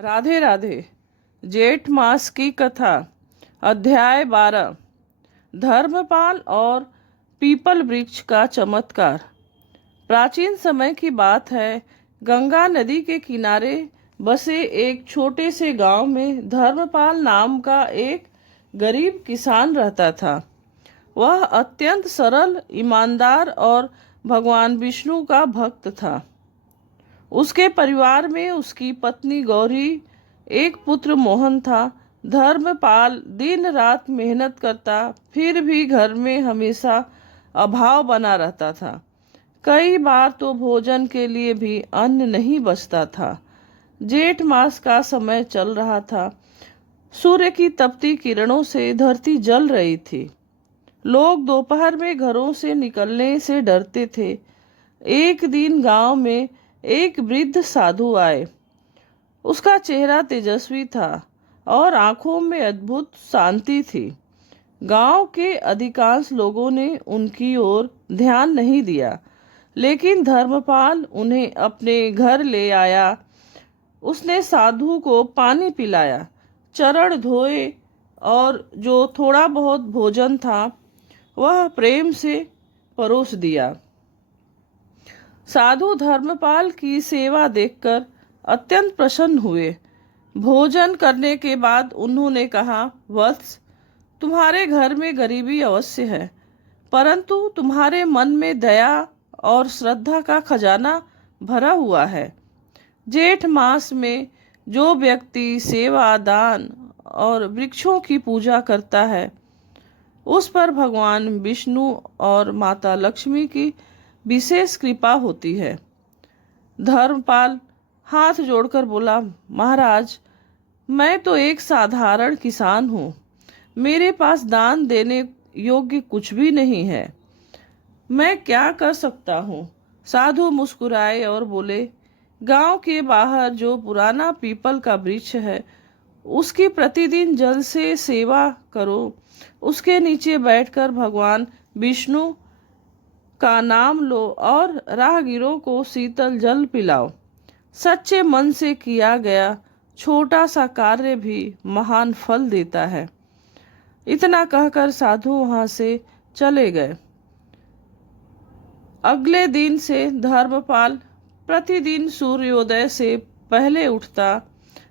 राधे राधे। जेठ मास की कथा। अध्याय 12। धर्मपाल और पीपल वृक्ष का चमत्कार। प्राचीन समय की बात है। गंगा नदी के किनारे बसे एक छोटे से गांव में धर्मपाल नाम का एक गरीब किसान रहता था। वह अत्यंत सरल, ईमानदार और भगवान विष्णु का भक्त था। उसके परिवार में उसकी पत्नी गौरी, एक पुत्र मोहन था। धर्मपाल दिन रात मेहनत करता, फिर भी घर में हमेशा अभाव बना रहता था। कई बार तो भोजन के लिए भी अन्न नहीं बचता था। जेठ मास का समय चल रहा था। सूर्य की तपती किरणों से धरती जल रही थी। लोग दोपहर में घरों से निकलने से डरते थे। एक दिन गांव में एक वृद्ध साधु आए। उसका चेहरा तेजस्वी था और आंखों में अद्भुत शांति थी। गांव के अधिकांश लोगों ने उनकी ओर ध्यान नहीं दिया, लेकिन धर्मपाल उन्हें अपने घर ले आया। उसने साधु को पानी पिलाया, चरण धोए और जो थोड़ा बहुत भोजन था वह प्रेम से परोस दिया। साधु धर्मपाल की सेवा देखकर अत्यंत प्रसन्न हुए। भोजन करने के बाद उन्होंने कहा, वत्स, तुम्हारे घर में गरीबी अवश्य है, परंतु तुम्हारे मन में दया और श्रद्धा का खजाना भरा हुआ है। जेठ मास में जो व्यक्ति सेवा, दान और वृक्षों की पूजा करता है, उस पर भगवान विष्णु और माता लक्ष्मी की विशेष कृपा होती है। धर्मपाल हाथ जोड़कर बोला, महाराज, मैं तो एक साधारण किसान हूँ। मेरे पास दान देने योग्य कुछ भी नहीं है। मैं क्या कर सकता हूँ? साधु मुस्कुराए और बोले, गांव के बाहर जो पुराना पीपल का वृक्ष है, उसकी प्रतिदिन जल से सेवा करो। उसके नीचे बैठकर भगवान विष्णु का नाम लो और राहगीरों को शीतल जल पिलाओ। सच्चे मन से किया गया छोटा सा कार्य भी महान फल देता है। इतना कहकर साधु वहां से चले गए। अगले दिन से धर्मपाल प्रतिदिन सूर्योदय से पहले उठता।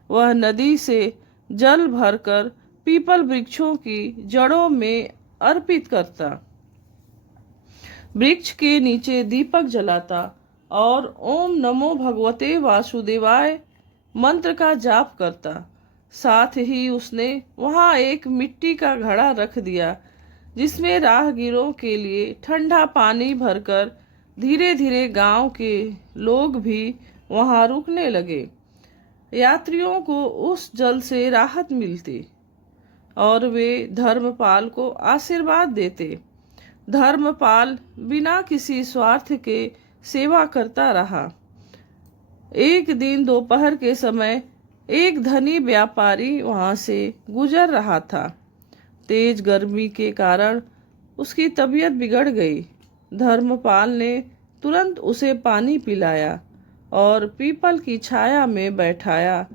वह नदी से जल भरकर पीपल वृक्षों की जड़ों में अर्पित करता। वृक्ष के नीचे दीपक जलाता और ओम नमो भगवते वासुदेवाय मंत्र का जाप करता। साथ ही उसने वहां एक मिट्टी का घड़ा रख दिया, जिसमें राहगीरों के लिए ठंडा पानी भरकर धीरे धीरे गांव के लोग भी वहां रुकने लगे। यात्रियों को उस जल से राहत मिलती और वे धर्मपाल को आशीर्वाद देते। धर्मपाल बिना किसी स्वार्थ के सेवा करता रहा। एक दिन दोपहर के समय एक धनी व्यापारी वहां से गुजर रहा था। तेज गर्मी के कारण उसकी तबीयत बिगड़ गई। धर्मपाल ने तुरंत उसे पानी पिलाया और पीपल की छाया में बैठाया।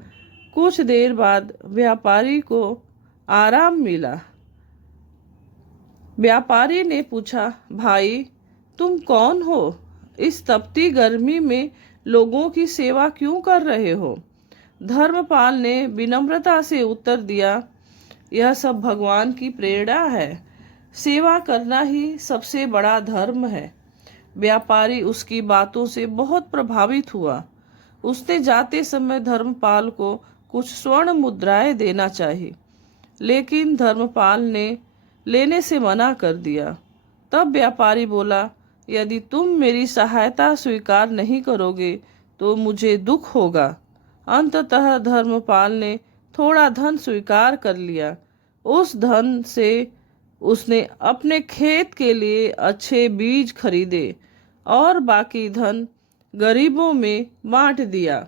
कुछ देर बाद व्यापारी को आराम मिला। व्यापारी ने पूछा, भाई, तुम कौन हो? इस तपती गर्मी में लोगों की सेवा क्यों कर रहे हो? धर्मपाल ने विनम्रता से उत्तर दिया, यह सब भगवान की प्रेरणा है। सेवा करना ही सबसे बड़ा धर्म है। व्यापारी उसकी बातों से बहुत प्रभावित हुआ। उसने जाते समय धर्मपाल को कुछ स्वर्ण मुद्राएं देना चाहिए, लेकिन धर्मपाल ने लेने से मना कर दिया। तब व्यापारी बोला, यदि तुम मेरी सहायता स्वीकार नहीं करोगे तो मुझे दुख होगा। अंततः धर्मपाल ने थोड़ा धन स्वीकार कर लिया। उस धन से उसने अपने खेत के लिए अच्छे बीज खरीदे और बाकी धन गरीबों में बांट दिया।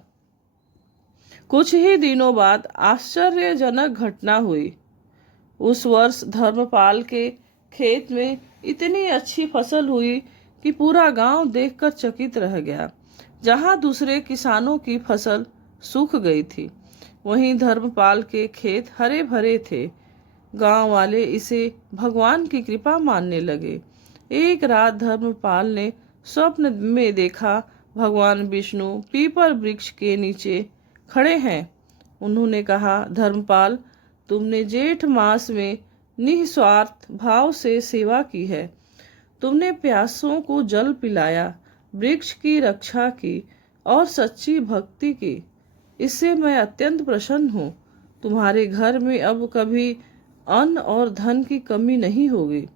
कुछ ही दिनों बाद आश्चर्यजनक घटना हुई। उस वर्ष धर्मपाल के खेत में इतनी अच्छी फसल हुई कि पूरा गांव देखकर चकित रह गया। जहां दूसरे किसानों की फसल सूख गई थी, वहीं धर्मपाल के खेत हरे भरे थे। गांव वाले इसे भगवान की कृपा मानने लगे। एक रात धर्मपाल ने स्वप्न में देखा भगवान विष्णु पीपल वृक्ष के नीचे खड़े हैं। उन्होंने कहा, धर्मपाल, तुमने जेठ मास में निस्वार्थ भाव से सेवा की है। तुमने प्यासों को जल पिलाया, वृक्ष की रक्षा की और सच्ची भक्ति की। इससे मैं अत्यंत प्रसन्न हूँ। तुम्हारे घर में अब कभी अन्न और धन की कमी नहीं होगी।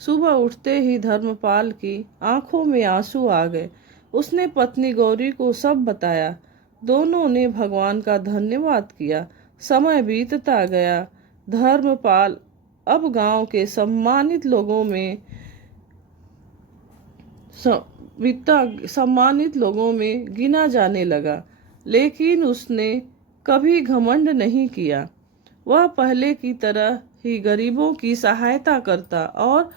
सुबह उठते ही धर्मपाल की आंखों में आंसू आ गए। उसने पत्नी गौरी को सब बताया। दोनों ने भगवान का धन्यवाद किया। समय बीतता गया। धर्मपाल अब गांव के सम्मानित लोगों में गिना जाने लगा, लेकिन उसने कभी घमंड नहीं किया। वह पहले की तरह ही गरीबों की सहायता करता और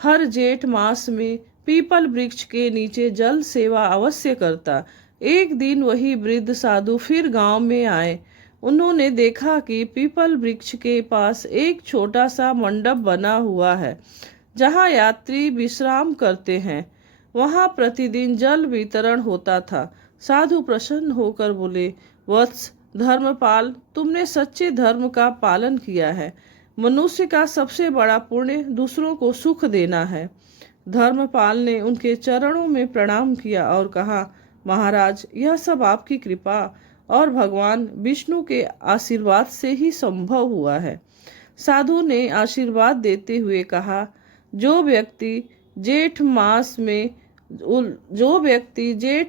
हर जेठ मास में पीपल वृक्ष के नीचे जल सेवा अवश्य करता। एक दिन वही वृद्ध साधु फिर गांव में आए। उन्होंने देखा कि पीपल वृक्ष के पास एक छोटा सा मंडप बना हुआ है, जहां यात्री विश्राम करते हैं। वहां प्रतिदिन जल वितरण होता था। साधु प्रसन्न होकर बोले, वत्स धर्मपाल, तुमने सच्चे धर्म का पालन किया है। मनुष्य का सबसे बड़ा पुण्य दूसरों को सुख देना है। धर्मपाल ने उनके चरणों में प्रणाम किया और कहा, महाराज, यह सब आपकी कृपा और भगवान विष्णु के आशीर्वाद से ही संभव हुआ है। साधु ने आशीर्वाद देते हुए कहा, जो व्यक्ति जेठ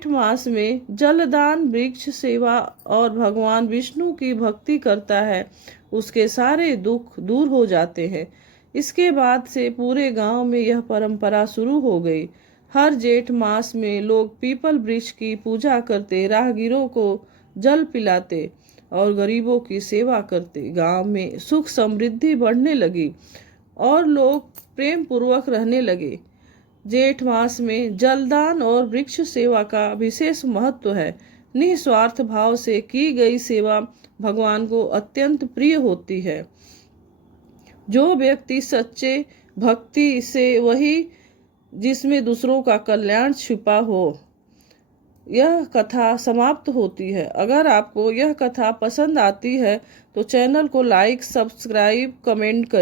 मास में जलदान, वृक्ष सेवा और भगवान विष्णु की भक्ति करता है, उसके सारे दुख दूर हो जाते हैं। इसके बाद से पूरे गांव में यह परंपरा शुरू हो गई। हर जेठ मास में लोग पीपल वृक्ष की पूजा करते, राहगीरों को जल पिलाते और गरीबों की सेवा करते। गांव में सुख समृद्धि बढ़ने लगी और लोग प्रेम पूर्वक रहने लगे। जेठ मास में जलदान और वृक्ष सेवा का विशेष महत्व है। निस्वार्थ भाव से की गई सेवा भगवान को अत्यंत प्रिय होती है। जो व्यक्ति सच्चे भक्ति से वही जिसमें दूसरों का कल्याण छिपा हो। यह कथा समाप्त होती है। अगर आपको यह कथा पसंद आती है तो चैनल को लाइक, सब्सक्राइब, कमेंट करें।